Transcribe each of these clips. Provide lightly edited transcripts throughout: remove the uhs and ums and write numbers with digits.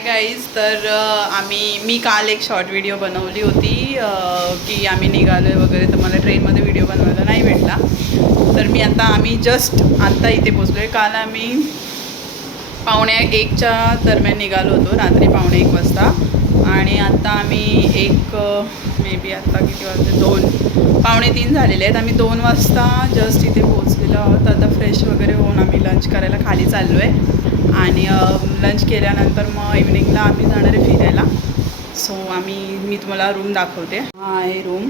Guys, तर मी काल एक शॉर्ट व्हिडिओ बनवली होती की आम्ही निघालो आहे वगैरे, तर मला ट्रेनमध्ये व्हिडिओ बनवायला नाही भेटला. तर आम्ही जस्ट आत्ता इथे पोचलो आहे. काल आम्ही 1:45च्या दरम्यान निघालो होतो, रात्री 1:45 वाजता. आणि आता आम्ही मे बी आत्ता किती वाजले, 2:45 झालेले आहेत. आम्ही 2 वाजता जस्ट इथे पोचलेलो आहोत. आता फ्रेश वगैरे होऊन आम्ही लंच करायला खाली चाललो आहे. आणि लंच केल्यानंतर मग इव्हनिंगला आम्ही जाणार आहे फिरायला. सो मी तुम्हाला रूम दाखवते. हा आहे रूम.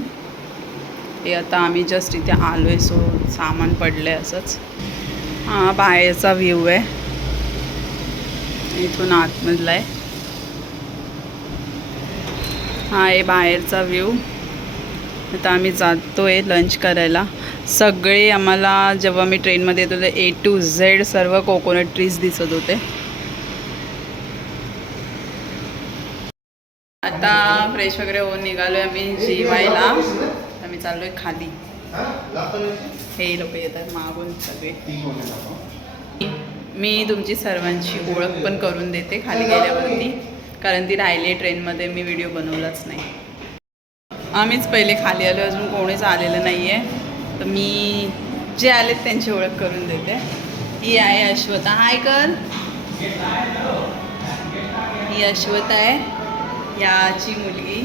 हे आता आम्ही जस्ट इथे आलो आहे. सो सामान पडलं आहे असंच. हा बाहेरचा व्ह्यू आहे, इथून आतमधला आहे. हा आहे बाहेरचा व्ह्यू. आता आम्ही जातो आहे लंच करायला. सगळे आम्हाला जेव्हा मी ट्रेनमध्ये येतो A to Z सर्व कोकोनट ट्रीज दिसत होते. आता फ्रेश वगैरे होऊन निघालो आहे आम्ही जेवायला. आम्ही चाललो आहे खाली. हे लोक येतात मागून सगळे. मी तुमची सर्वांची ओळख पण करून देते खाली गेल्यावरती, कारण ती राहिली ट्रेनमध्ये, मी व्हिडिओ बनवलाच नाही. आम्हीच पहिले खाली आलो, अजून कोणीच आलेलं नाही आहे. तर मी जे आलेत त्यांची ओळख करून देते. ही आहे अश्वता. हाय कर. ही अश्वता आहे, याची मुलगी.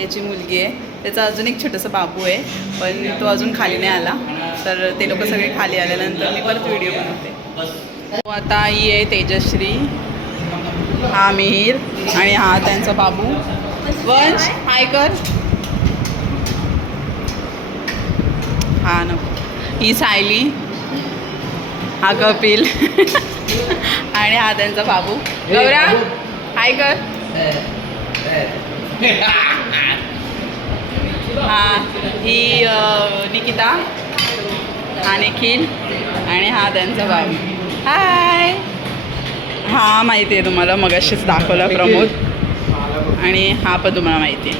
याची मुलगी आहे. त्याचा अजून एक छोटंसं बाबू आहे, पण तो अजून खाली नाही आला. तर ते लोक सगळे खाली आल्यानंतर मी परत व्हिडिओ बनवते. आता ही आहे तेजश्री, हा मिहीर आणि हा त्यांचा बाबू वंश. हाय कर. हा नको. ही सायली, हा कपिल आणि हा त्यांचा बाबू गौरा. हाय कर. हा ही निकिता, हा निखिल आणि हा त्यांचा बाबू. हाय. हा माहिती आहे तुम्हाला, मगाशीच दाखवला प्रमोद. आणि हा पण तुम्हाला माहिती आहे.